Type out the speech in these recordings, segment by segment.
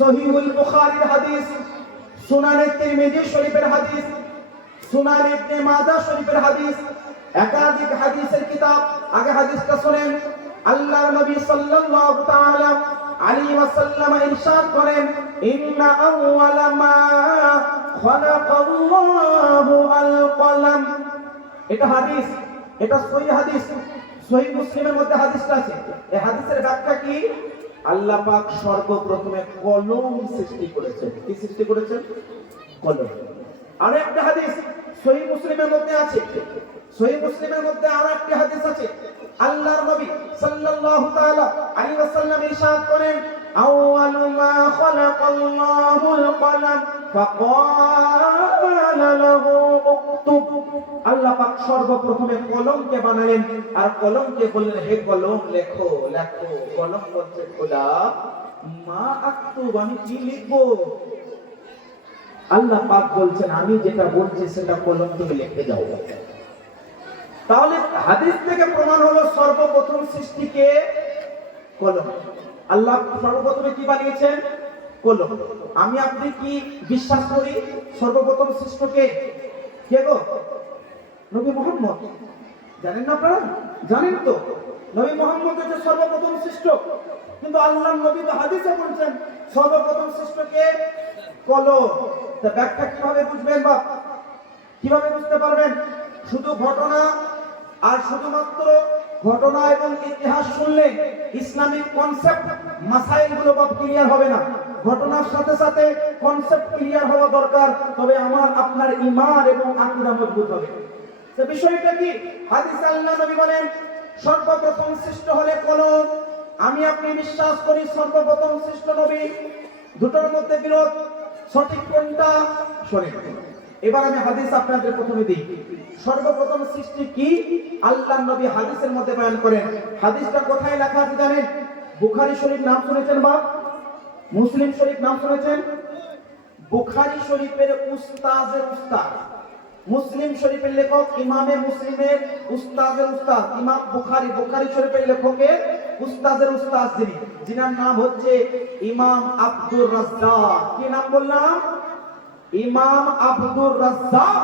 সহিহুল বুখারীর হাদিস, সুনানে তিরমিজি শরীফের হাদিস, সুনান ইবনে মাজাহ শরীফের হাদিস, একাধিক হাদিসের কিতাব। আগে হাদিসটা শুনেন। আল্লাহর নবী সাল্লাল্লাহু তাআলা আলাইহি ওয়াসাল্লাম ইরশাদ করেন, ইন্না আউওয়ালা মা খালাকাল্লাহু আল কলম এটা হাদিস, এটা সহি হাদিস। সহি মুসলিমের মধ্যে হাদিসটা আছে। এই হাদিসের ব্যাখ্যা কি? আল্লাহ পাক সর্বপ্রথমে কলম সৃষ্টি করেছেন। কি সৃষ্টি করেছেন? কলম। আর একটা হাদিস সহি মুসলিমের মধ্যে আছে। সহি মুসলিমের মধ্যে আর একটা হাদিস আছে। আল্লাহর নবী সাল্লাল্লাহু তাআলা আলাইহি ওয়াসাল্লাম ইরশাদ করেন, আউয়ালু মা খালাকাল্লাহুল কলম। আল্লাহ সর্বপ্রথমে কলমকে বানালেন আর কলমকে বললেন, হে কলম লেখো লেখো, কলম বলছে খোলা মা আক্তুব, আমি কি লিখব? আল্লাহ পাক বলছেন, আমি যেটা বলছি সেটা কলম তুমি লিখে যাও তাহলে হাদিস থেকে প্রমাণ হলো সর্বপ্রথম সৃষ্টিকে কলম। আল্লাহ সর্বপ্রথমে কি বানিয়েছেন? কলম আমি আপনি কি বিশ্বাস করি? সর্বপ্রথম সৃষ্টকে কে গো? নবী মোহাম্মদ। জানেন না আপনারা? জানেন তো। নবী মোহাম্মদ হচ্ছে সর্বপ্রথম সৃষ্ট। কিন্তু আল্লাহ নবী তো হাদিসে বলছেন, সর্বপ্রথম সৃষ্টকে কলম তা ব্যাখ্যা কীভাবে বুঝবেন বা কীভাবে বুঝতে পারবেন? শুধু ঘটনা আর শুধুমাত্র ঘটনা এবং ইতিহাস শুনলে ইসলামিক কনসেপ্ট মাসাইলগুলো বা ক্লিয়ার হবে না। ঘটনার সাথে সাথে কনসেপ্ট ক্লিয়ার হওয়া দরকার, তবে আমার, আপনার ইমান এবং আকীদা মজবুত হবে। সে বিষয়টা কি? হাদিস আল্লাহ নবী বলেন, সর্বপ্রথম সৃষ্ট হলে কলম আমি আপনি বিশ্বাস করি সর্বপ্রথম সৃষ্ট নবী। দুটোর মধ্যে বিরোধ, সঠিক কোনটা? শোনেন। এবার আমি হাদিস আপনাদের প্রথমে দিই। সর্বপ্রথম সৃষ্টি কি? আল্লাহ নবী হাদিসের মধ্যে বয়ান করেন। হাদিসটা কোথায় লেখা আছে জানেন? বুখারী শরীফ নাম শুনেছেন বা মুসলিম শরীফ নাম শুনেছেন? বুখারি শরীফের উস্তাজের উস্তাদ। মুসলিম শরীফের লেখক ইমামে মুসলিমের উস্তাদের উস্তাদ। ইমাম বুখারি বুখারি শরীফের লেখকের উস্তাদের উস্তাদ যিনি। যিনার নাম হচ্ছে ইমাম আব্দুর রাজ্জাক। কি নাম বললাম? ইমাম আব্দুর রাজ্জাক।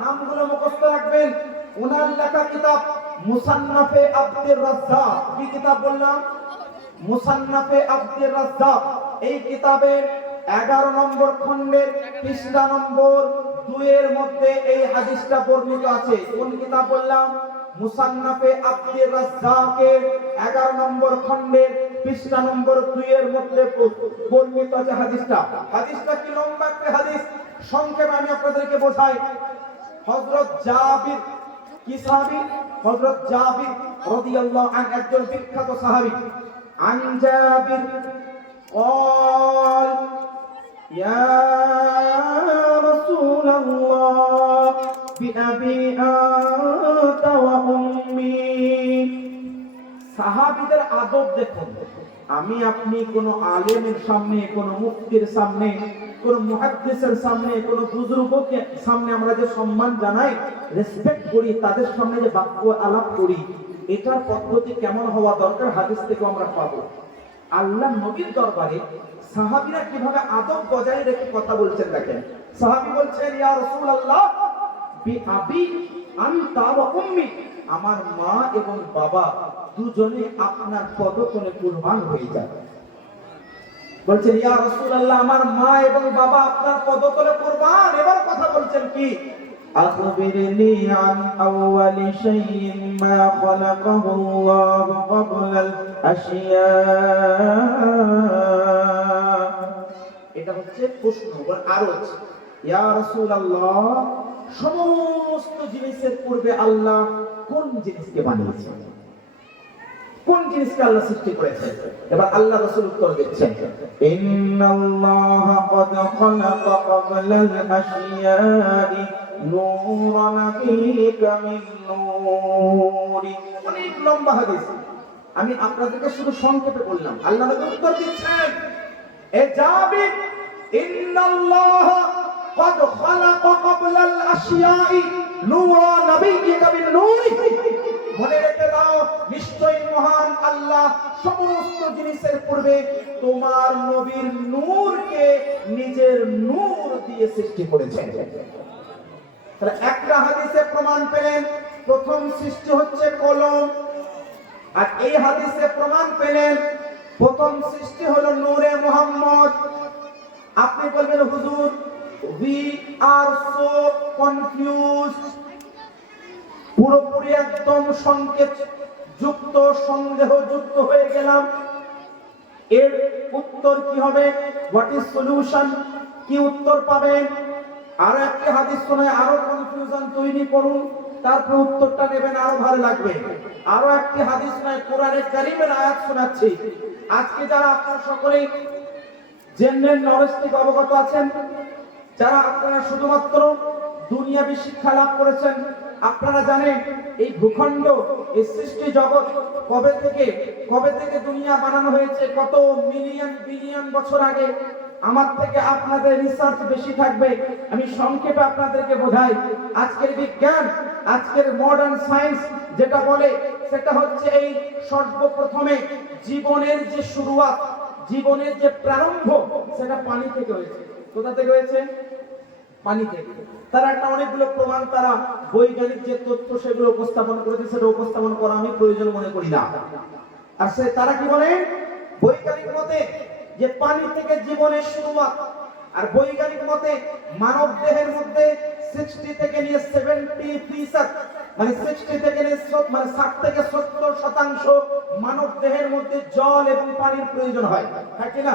নামগুলো মুখস্থ রাখবেন। ওনার লেখা কিতাব মুসান্নাফে আব্দুর রাজ্জাক। কি কিতাব বললাম? মুসান্নাফে আব্দুর রাজ্জাক, এই কিতাবের এগারো নম্বর খণ্ডের পৃষ্ঠা নম্বর দুইয়ের মধ্যে এই হাদিসটা বর্ণিত আছে। কোন কিতাব বললাম? মুসান্নাফে আব্দুর রাজ্জাকের এগারো নম্বর খণ্ডের পৃষ্ঠা নম্বর দুইয়ের মধ্যে বর্ণিত আছে হাদিসটা। হাদিসটা কি লম্বা একটা হাদিস? সংক্ষেপে আমি আপনাদেরকে বোঝাই। হযরত জাবির, কি হযরত জাবির রাদিয়াল্লাহু আন একজন বিখ্যাত সাহাবী। আন জাবির قال يا رسول الله بأبي أنت وأمي সাহাবীদের আদব দেখুন আমি আপনি কোন আলেমের সামনে কোন মুফতির সামনে কোন মুহাদ্দিসের সামনে কোন বুজুর্গকে সামনে আমরা যে সম্মান জানাই রেসপেক্ট করি তাদের সামনে যে বাক্য আলাপ করি এটার পদ্ধতি কেমন হওয়া দরকার? হাদিস থেকে আমরা পাবো। আল্লাহ নবীর দরবারে সাহাবীরা কীভাবে আদব বজায় রেখে কথা বলছেন দেখেন। সাহাবী বলছেন, ইয়া রাসূলুল্লাহ, বি আবি আনতা ওয়া উম্মি। আমার মা এবং বাবা দুজনে আপনার পদতলে কুরবান হয়ে যাবে বলছেন, ইয়া রাসূলুল্লাহ, আমার মা এবং বাবা আপনার পদতলে কুরবান। এবার কথা বলছেন কি? أخبرني عن أول شيء ما خلقه الله قبل الأشياء এটা হচ্ছে প্রশ্ন বা আরজ ইয়া রাসূলুল্লাহ সমস্ত জিনিসের পূর্বে আল্লাহ কোন জিনিসকে বানিয়েছেন কোন জিনিসকে আল্লাহ সৃষ্টি করেছেন এবার আল্লাহ রাসূল উত্তর দিচ্ছেন ইন্নাল্লাহ ক্বাদ খালাকা ক্বাবলাল আশিয়াই নূরা নাবিকা মিন নূরি অনেক লম্বা হাদিস আমি আপনাদেরকে শুধু সংক্ষেপে বললাম আল্লাহ নবী উত্তর দিচ্ছেন এ জাবির ইন্নাল্লাহ قد خلق قبل الاشياء نور نبيك بالنور মনে রেখে দাও নিশ্চয়ই মহান আল্লাহ সমস্ত জিনিসের পূর্বে তোমার নবীর নূর নিজের নূর দিয়ে সৃষ্টি করেছেন তাহলে একটা হাদিসে প্রমাণ পেলেন, প্রথম সৃষ্টি হচ্ছে কলম। আর এই হাদিসে প্রমাণ পেলেন, প্রথম সৃষ্টি হলো নূরে মোহাম্মদ। আপনি বলবেন, হুজুর উই আর সো কনফিউজ পুরোপুরি একদম সংকেত যুক্ত সন্দেহ যুক্ত হয়ে গেলাম। এর উত্তর কি হবে? হোয়াট ইজ সলিউশন কি উত্তর পাবেন? আরও একটি হাদিস শোনায়, আরও কনফিউশন তৈরি করুন, তারপর উত্তরটা নেবেন, আরও ভালো লাগবে। আরও একটি হাদিস নয় কোরআনের কারিমের আয়াত শোনাচ্ছি। আজকে যারা আপনারা সকলেই জেনারেল নলেজ থেকে অবগত আছেন, যারা আপনারা শুধুমাত্র দুনিয়াবী শিক্ষা লাভ করেছেন, আপনারা জানেন এই ভূখণ্ড, এই সৃষ্টি জগৎ কবে থেকে কবে থেকে দুনিয়া বানানো হয়েছে, কত মিলিয়ন বিলিয়ন বছর আগে আমার থেকে আপনাদের রিসার্চ বেশি থাকবে। আমি সংক্ষেপে আপনাদেরকে বোঝাই। আজকের বিজ্ঞান, আজকের মডার্ন সায়েন্স যেটা বলে, সেটা হচ্ছে এই সর্বপ্রথমে জীবনের যে শুরুয়াত, জীবনের যে প্রারম্ভ, সেটা পানি থেকে হয়েছে। কোথা থেকে হয়েছে? পানি থেকে। তারা একটা অনেকগুলো প্রমাণ তারা বৈজ্ঞানিক যে তথ্য সেগুলো উপস্থাপন করেছে, সেটা উপস্থাপন করা আমি প্রয়োজন মনে করি না। আর সে তারা কি বলে? বৈজ্ঞানিক মতে যে পানি থেকে জীবনের শুরুয়াত আর বৈজ্ঞানিক মতে মানব দেহের মধ্যে সিক্সটি থেকে নিয়ে সেভেন্টি ফিসাদ মানে সিক্সটি থেকে নিয়ে মানে ষাট থেকে সত্তর শতাংশ মানব দেহের মধ্যে জল এবং পানির প্রয়োজন হয়। হ্যাঁ কি না?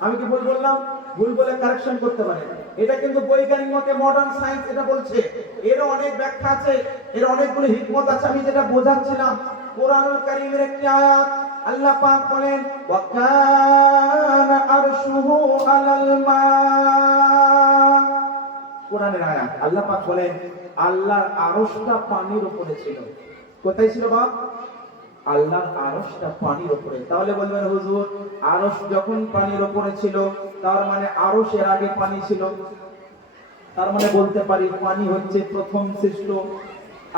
আমি কি ভুল বললাম? ভুল বলে কারেকশন করতে পারে। এটা কিন্তু বৈজ্ঞানিক মতে মডার্ন সায়েন্স এটা বলছে। এর অনেক ব্যাখ্যা আছে, এর অনেকগুলো হিকমত আছে, আমি যেটা বোঝাচ্ছিলাম। কোরআনুল কারীমের একটি আয়াত আল্লাহ পাক বলেন, ওয়া আরশুহু আলাল মা। কোরআনের আয়াত। আল্লাহ পাক বলেন, আল্লাহর আরশটা পানির উপরে ছিল। কোথায় ছিল বাপ? আল্লাহর আরশটা পানির উপরে। তাহলে বলবেন, হুজুর, আরশ যখন পানির উপরে ছিল, তার মানে আরশের আগে পানি ছিল। তার মানে বলতে পারি, পানি হচ্ছে প্রথম সৃষ্ট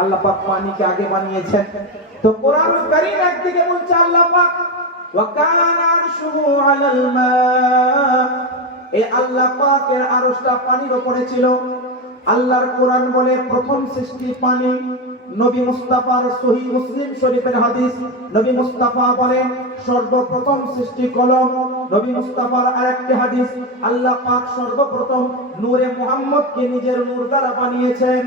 আল্লাহ পাক পানিকে আগে বানিয়েছেন। তো কোরআন কারীম একদিকে বলছে আল্লাহ পাক এই আল্লাহ পাকের আরশটা পানির উপরে ছিল। আল্লাহর কোরআন বলে প্রথম সৃষ্টি পানি। নবী মুস্তাফার সহি মুসলিম শরীফের হাদিস। নবী মুস্তাফা বলেন সর্বপ্রথম সৃষ্টি কলম। নবী মুস্তাফার আরেকটি হাদিস, আল্লাহ পাক সর্বপ্রথম নূরে মুহাম্মদকে নিজের নূর দ্বারা বানিয়েছেন।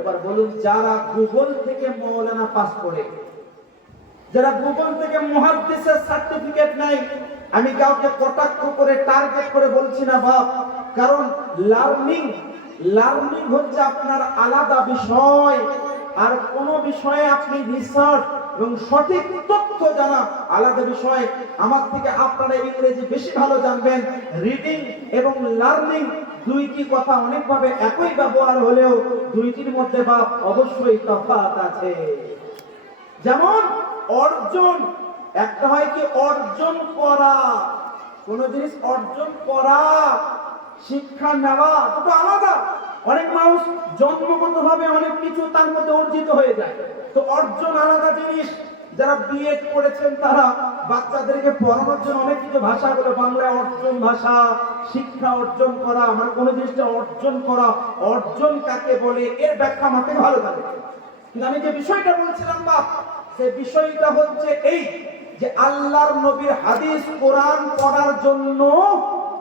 এবার বলুন, যারা গুগল থেকে মৌলানা পাস করে, যারা গুগল থেকে মহাদ্দেশের সার্টিফিকেট নাই আমি কাউকে কটাক্ষ করে টার্গেট করে বলছি না বাপ, কারণ লার্নিং লার্নিং হচ্ছে আপনার আলাদা বিষয়, আর কোন বিষয়ে আপনি রিসার্চ এবং সঠিক তথ্য জানা আলাদা বিষয়। আমার থেকে আপনারা ইংরেজি বেশি ভালো জানবেন। রিডিং এবং লার্নিং দুইটি কথা অনেকভাবে একই ব্যবহার হলেও দুইটির মধ্যে বাপ অবশ্যই তফাৎ আছে। যেমন, অর্জন। একটা হয় কি অর্জন করা। কোন জিনিস অর্জন করা, শিক্ষা নেওয়া, দুটো আলাদা। অনেক মানুষ জন্মগত ভাবে অনেক কিছু তার মধ্যে অর্জিত হয়ে যায়। তো অর্জন আলাদা জিনিস যারা বিএড করেছেন তারা বাচ্চাদেরকে পড়ানোর জন্য অনেক কিছু ভাষা বলে, বাংলা অর্জন ভাষা, শিক্ষা অর্জন করা মানে কোন জিনিসটা অর্জন করা, অর্জন কাকে বলে, এর ব্যাখ্যা আমাকে ভালো লাগে। কিন্তু আমি যে বিষয়টা বলছিলাম, বাপ, সে বিষয়টা হচ্ছে এই যে আল্লাহর নবীর হাদিস কোরআন পড়ার জন্য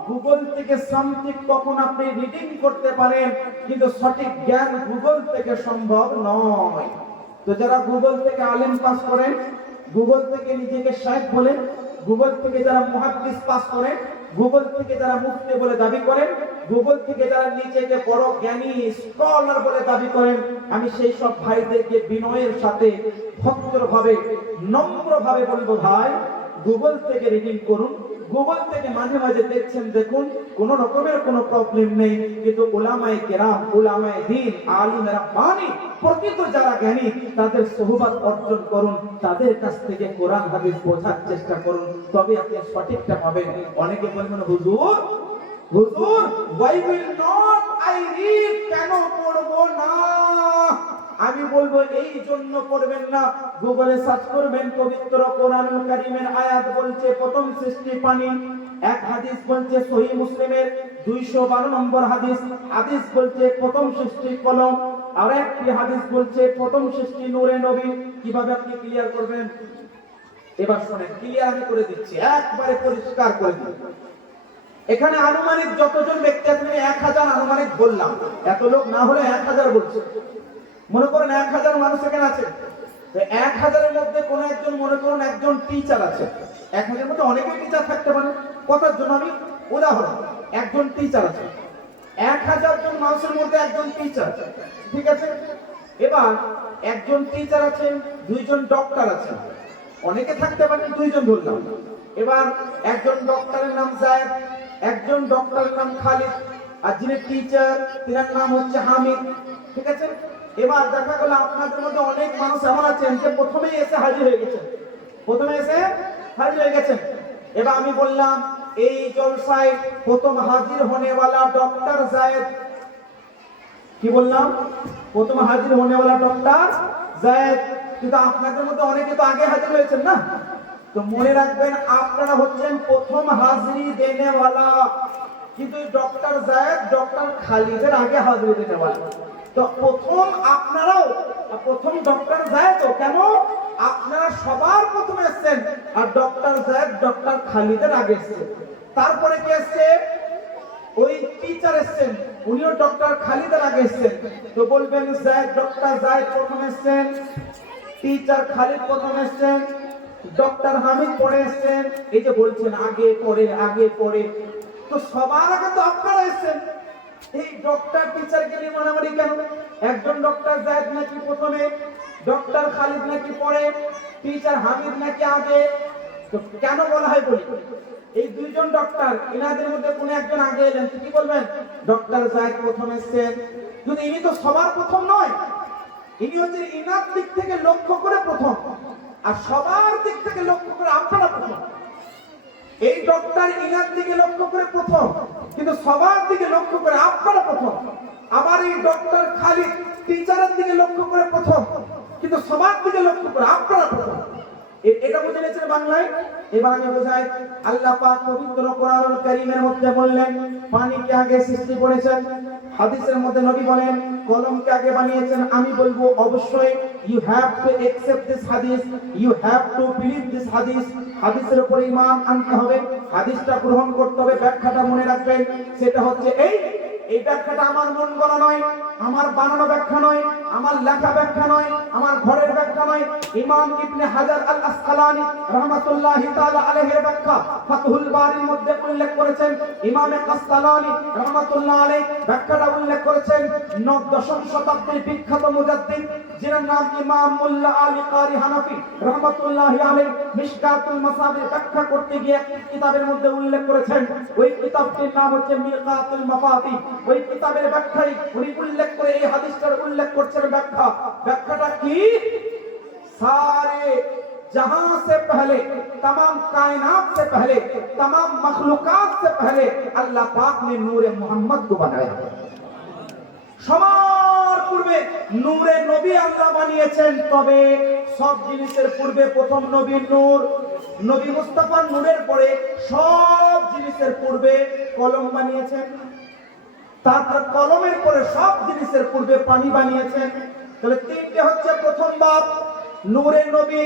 গুগল থেকে সামথিং কখন আপনি রিডিং করতে পারেন, কিন্তু সঠিক জ্ঞান গুগল থেকে সম্ভব নয়। তো যারা গুগল থেকে আলেম পাস করেন, গুগল থেকে নিজেকে শাহেদ বলেন, গুগল থেকে যারা মুহাদ্দিস পাস করেন, গুগল থেকে যারা মুক্তি বলে দাবি করেন, গুগল থেকে যারা নিজেকে বড় জ্ঞানী, স্কলার বলে দাবি করেন, আমি সেই সব ভাইদেরকে বিনয়ের সাথে ভদ্রভাবে নম্রভাবে বলব, ভাই, গুগল থেকে রিডিং করুন গুগল থেকে মাঝে মাঝে দেখছেন, দেখুন, কোন রকমের কোনো প্রবলেম নেই, কিন্তু ওলামায়ে কেরাম, ওলামায়ে দিন, আলিমেরা বাণী, প্রকৃত যারা জ্ঞানী, তাদের সহবাদ অর্জন করুন, তাদের কাছ থেকে কোরআন, হাদিস বোঝার চেষ্টা করুন। তবে আপনি সঠিকটা পাবেন। অনেকে বলবেন, হুজুর হুজুর, why will not I read? কেন পড়ব না? আমি বলব, এই জন্য পড়বেন না। গুগলে সার্চ করবেন, পবিত্র কোরআন কারিমের আয়াত বলছে, প্রথম সৃষ্টি পানি। এক হাদিস বলছে, সহি মুসলিমের দুইশো বারো নম্বর হাদিস। হাদিস বলছে, প্রথম সৃষ্টি কলম। আর একটি হাদিস বলছে, প্রথম সৃষ্টি নূরে নবী। কীভাবে আপনি ক্লিয়ার করবেন? এবার শোনেন ক্লিয়ার আমি করে দিচ্ছি, একবারে পরিষ্কার করে দিই। এখানে আনুমানিক যতজন ব্যক্তি আমি এক হাজার আনুমানিক বললাম। এত লোক না হলে এক হাজার বলছে। মনে করেন এক হাজার মানুষ এখানে আছে। এক হাজারের মধ্যে কোন একজন, মনে করুন একজন টিচার আছে। এক হাজারের মধ্যে অনেকে টিচার থাকতে পারে। কথার জন্য আমি উদাহরণ, একজন টিচার আছে। এক হাজার জন মানুষের মধ্যে একজন টিচার ঠিক আছে? এবার একজন টিচার আছেন দুইজন ডক্টর আছেন অনেকে থাকতে পারেন দুইজন ধরলাম এবার একজন ডক্টরের নাম জায়দ, একজন ডক্টরের নাম খালিদ, আর যিনি টিচার তিনার নাম হচ্ছে হামিদ। ঠিক আছে? এবার দেখা গেল আপনাদের মধ্যে অনেক মানুষ এমন আছেন যে প্রথমেই এসে হাজির হয়ে গেছেন। প্রথমে এসে হাজির হয়ে গেছেন। এবার আমি বললাম, এই জলসায় প্রথম হাজির হনেওয়ালা ডক্টর জায়দ কি বললাম? প্রথম হাজির হনেওয়ালা ডক্টর জায়দ। কিন্তু আপনাদের মধ্যে অনেকে তো আগে হাজির হয়েছেন না। তো মনে রাখবেন, আপনারা হচ্ছেন প্রথম হাজিরি দেনেওয়ালা। কিন্তু ডক্টর জায়দ, ডক্টর খালিদের আগে হাজিরি দেনেওয়ালা। প্রথম আপনারাও প্রথম ডক্টর জায়দ তো কেন? আপনারা সবার প্রথম এসছেন। আর ডক্টর জায়দ ডক্টর খালিদের আগে এসেছেন। তারপরে কি এসছে? ওই টিচার এসছেন। উনিও ডক্টর খালিদের আগে এসছেন। তো বলবেন জায়দ ডক্টর জায়দ প্রথম এসছেন। টিচার খালিদ প্রথম এসছেন। ডক্টর হামিদ পরে এসছেন। এই যে বলছেন, আগে পরে আগে পরে। তো সবার আগে তো আপনারা এসছেন। এই ডক্টর টিচার কে নিয়ে মারামারি কেন? একজন ডক্টর জায়দ নাকি প্রথমে? ডক্টর খালিদ নাকি পরে? টিচার হামিদ নাকি আগে? কেন বলা হয় বলি? এই দুইজন ডক্টর এনাদের মধ্যে কোন একজন আগে এলেন, কি বলবেন? ডক্টর জায়দ প্রথম এসছেন। কিন্তু ইনি তো সবার প্রথম নয়, ইনি হচ্ছে ইনার দিক থেকে লক্ষ্য করে প্রথম। আর সবার দিক থেকে লক্ষ্য করে আপনারা প্রথম। এই ডক্টর ইনার দিকে লক্ষ্য করে প্রথম, কিন্তু সবার দিকে লক্ষ্য করে আপনারা প্রথম। আবার এই ডক্টর খালিদ টিচারের দিকে লক্ষ্য করে প্রথম, কিন্তু সবার দিকে লক্ষ্য করে আপনারা প্রথম। এটা বুঝে নিয়েছেন বাংলায়? এবার আমি বোঝাই, আল্লাহ পাক পবিত্র কোরআনুল কারীমের মধ্যে বললেন পানিকে আগে সৃষ্টি করেছেন? হাদিসের মধ্যে নবী বলেন কলমকে আগে বানিয়েছেন, আমি বলব অবশ্যই you have to accept this হাদিস you have to believe this হাদিস হাদিসের উপরে ঈমান আনতে হবে, হাদিসটা গ্রহণ করতে হবে, ব্যাখ্যাটা মনে রাখবেন, সেটা হচ্ছে এই এই ব্যাখ্যাটা আমার মন গড়া নয়, আমার বানানো ব্যাখ্যা নয়, আমার লেখা ব্যাখ্যা নয়, আমার ঘরের ব্যাখ্যা নয়। ইমাম ইবনে হাজার আল আসকালানি রাহমাতুল্লাহি তাআলা আলাইহির ব্যাখ্যা ফাতহুল বারির মধ্যে উল্লেখ করেছেন। ইমামে কাসতালানি রাহমাতুল্লাহ আলাইহি ব্যাখ্যাটা উল্লেখ করেছেন। নব দশম শতাব্দীর বিখ্যাত মুজাদ্দিদ, যিনার নাম ইমাম মুল্লা আলী কারি হানাফি রাহমাতুল্লাহি আলাইহি মিশকাতুল মাসাবির ব্যাখ্যা করতে গিয়ে কিতাবের মধ্যে উল্লেখ করেছেন। ওই কিতাবটির নাম হচ্ছে মিরকাতুল মাফাতি। ওই কিতাবের ব্যাখ্যায় উনি উল্লেখ করে এই হাদিসটার উল্লেখ করছেন ব্যাখ্যা ব্যাখ্যাটা কি सारे जहां से पहले तमाम कायनात से पहले तमाम मखलूकात से पहले अल्लाह पाक ने नूर मोहम्मद को बनाया সবার পূর্বে নূরে নবী আল্লাহ বানিয়েছেন তবে সব জিনিসের পূর্বে প্রথম নবী নূর নবী মুস্তাফার নূরের পরে সব জিনিসের পূর্বে কলম বানিয়েছেন তারপর কলমের পরে সব জিনিসের পূর্বে পানি বানিয়েছেন। তাহলে তিনটে হচ্ছে প্রথম বাপ, নূরে নবী,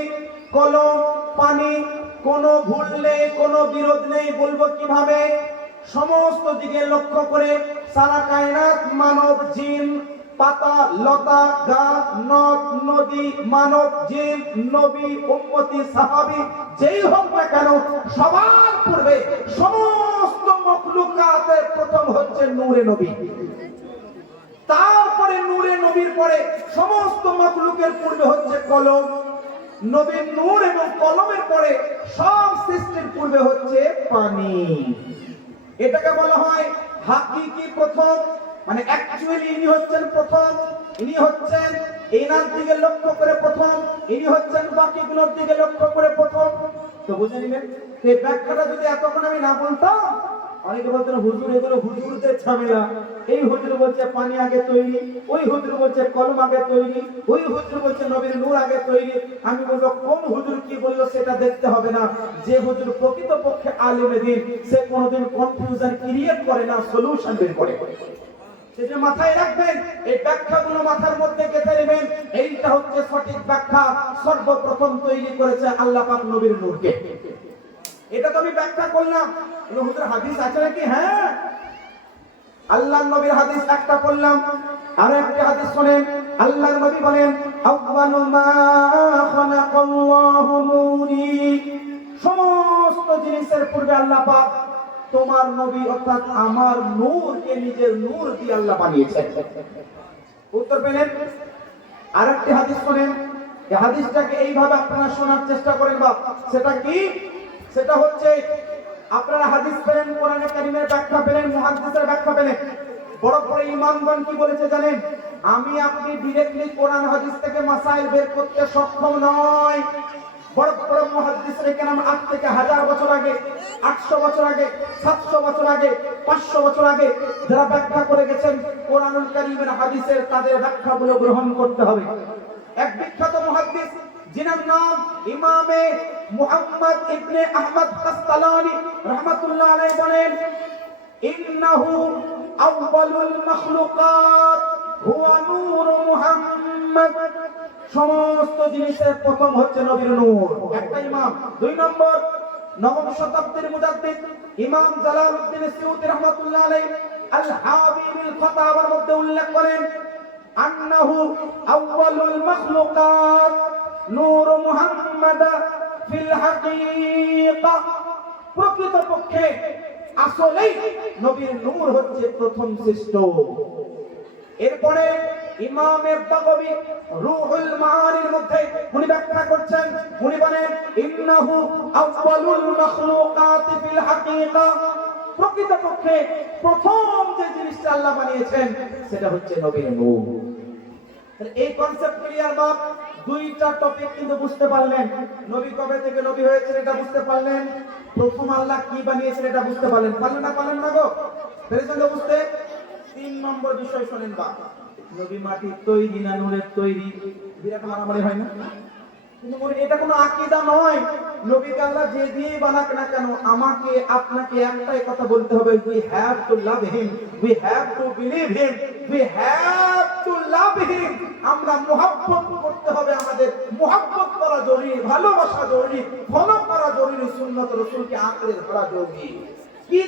কলম, পানি, কোনো ভুল নেই, কোনো বিরোধ নেই, বলব কীভাবে? সমস্ত দিকে লক্ষ্য করে সারা কায়নাত মানব জিন, পাতা, লতা গাছ নদ, নদী, মানব জিন, নবী, উম্মতি, সাহাবী, যেই হোক না কেন, সবার পূর্বে সমস্ত মখলুকাতের প্রথম হচ্ছে নূরে নবী। তারপরে নূরে নবীর পরে সমস্ত মখলুকের পূর্বে হচ্ছে কলম। নবীর নূর এবং কলমের পরে সব সৃষ্টির পূর্বে হচ্ছে পানি। এটাকে বলা হয় হাকিকি প্রথম মানে অ্যাকচুয়ালি ইনি হচ্ছেন প্রথম, ইনি হচ্ছেন এনার দিকে লক্ষ্য করে প্রথম, ইনি হচ্ছেন বাকিগুলোর দিকে লক্ষ্য করে প্রথম। তো বুঝে নিবেন এই ব্যাখ্যাটা যদি এতক্ষণ আমি না বলতাম অনেকে বলতেন হুজুর এগুলো হুজুরদের ঝামেলা। এই হুজুর বলছে পানি আগে তৈরি, ওই হুজুর বলছে কলম আগে তৈরি, ওই হুজুর বলছে নবীর নূর আগে তৈরি। আমি বলব, কোন হুজুর কি বলল সেটা দেখতে হবে না। যে হুজুর প্রকৃত পক্ষে আলিমে দিন, সে কোনোদিন কনফিউশন ক্রিয়েট করে না সলিউশন বের করে। সেটা মাথায় রাখবেন, এই ব্যাখ্যাগুলো মাথার মধ্যে গেঁথে নেবেন। এইটা হচ্ছে সঠিক ব্যাখ্যা, সর্বপ্রথম তৈরি করেছে আল্লাহ পাক নবীর নূরকে। এটা তো আমি ব্যাখ্যা করলাম হাদিস আছে নাকি? হ্যাঁ। আল্লাহ নবীর হাদিস একটা করলাম আর একটা হাদিস শোনেন। আল্লাহ নবী বলেন, আউয়ালু মা খালাকাল্লাহু সমস্ত জিনিসের পূর্বে আল্লাহ পাক তোমার নবী, অর্থাৎ আমার নূরকে নিজের নূর দিয়ে আল্লাহ বানিয়েছেন। উত্তর পেলেন? আরেকটি হাদিস শোনেন। এই হাদিসটাকে এইভাবে আপনারা শোনার চেষ্টা করেন বা সেটা কি? সেটা হচ্ছে আপনারা হাদিস পেলেন, কোরআনে কারিমের ব্যাখ্যা পেলেন, মুহাদ্দিসের ব্যাখ্যা পেলেন। বড় বড় ইমামগণ কি বলেছে জানেন? আমি আপনি ডিরেক্টলি কোরআন, হাদিস থেকে মাসাইল বের করতে সক্ষম নয় বড় বড় মুহাদ্দিসের কেন আজ থেকে হাজার বছর আগে, আটশো বছর আগে, সাতশো বছর আগে, পাঁচশো বছর আগে যারা ব্যাখ্যা করে গেছেন, কোরআনুল কারিমের হাদিসের তাদের ব্যাখ্যাগুলো গ্রহণ করতে হবে। এক বিখ্যাত মুহাদ্দিস যিনার নাম ইমামে মুহাম্মদ ইবনে আহমদ কাস্তালানি রাহমাতুল্লাহ আলাইহি বলেন, ইন্নাহু আউয়ালুল মাখলুকাত, হুয়া নূর মুহাম্মদ। সমস্ত জিনিসের প্রথম হচ্ছে নবীর নূর। একটা ইমাম, দুই নম্বর, নবম শতাব্দীর মুজাদ্দিদ, ইমাম জালালউদ্দিন সিউতি রাহমাতুল্লাহ আলাইহি আল হাবিবিল ফাতাওয়ার মধ্যে উল্লেখ করেন, আন্নাহু আউয়ালুল মাখলুকাত। নূর মুহাম্মদ ফিল হাকিকা। প্রকৃতপক্ষে আসলেই নবীর নূর হচ্ছে প্রথম সৃষ্ট এরপরে ইমামে বাগবি রুহুল মাআনির মধ্যে উনি ব্যাখ্যা করছেন, উনি বলেন, ইন্নাহু আউয়ালুল মাখলুকাত ফিল হাকিকা। প্রকৃতপক্ষে প্রথম যে জিনিসটা আল্লাহ বানিয়েছেন, সেটা হচ্ছে নবীর নূর। এই কনসেপ্ট ক্লিয়ার বাপ? দুইটা টপিক কিন্তু বুঝতে পারলেন। নবী কবে থেকে নবী হয়েছেন এটা বুঝতে পারলেন? প্রথম আল্লাহ কি বানিয়েছেন এটা বুঝতে পারলেন। পারলেন না পারলেন না গো? পেরেছেন তো বুঝতে? তিন নম্বর বিষয় শোনেন বা। নবী মাটির তৈরি না নূরের তৈরি? বিরাট মারামারি হয় না? কিন্তু এটা কোনো আকীদা নয়। নবীকে আল্লাহ যে দিয়ে বানাক না কেন, আমাকে, আপনাকে একটাই কথা বলতে হবে we have to love him we have to believe him we have to love him. আমরা মোহাব্বত করতে হবে আমাদের। মোহাব্বত করা জরুরি, ভালোবাসা জরুরি ফলো করা জরুরি সুন্নত রসুলকে আঁকড়ে ধরা জরুরি।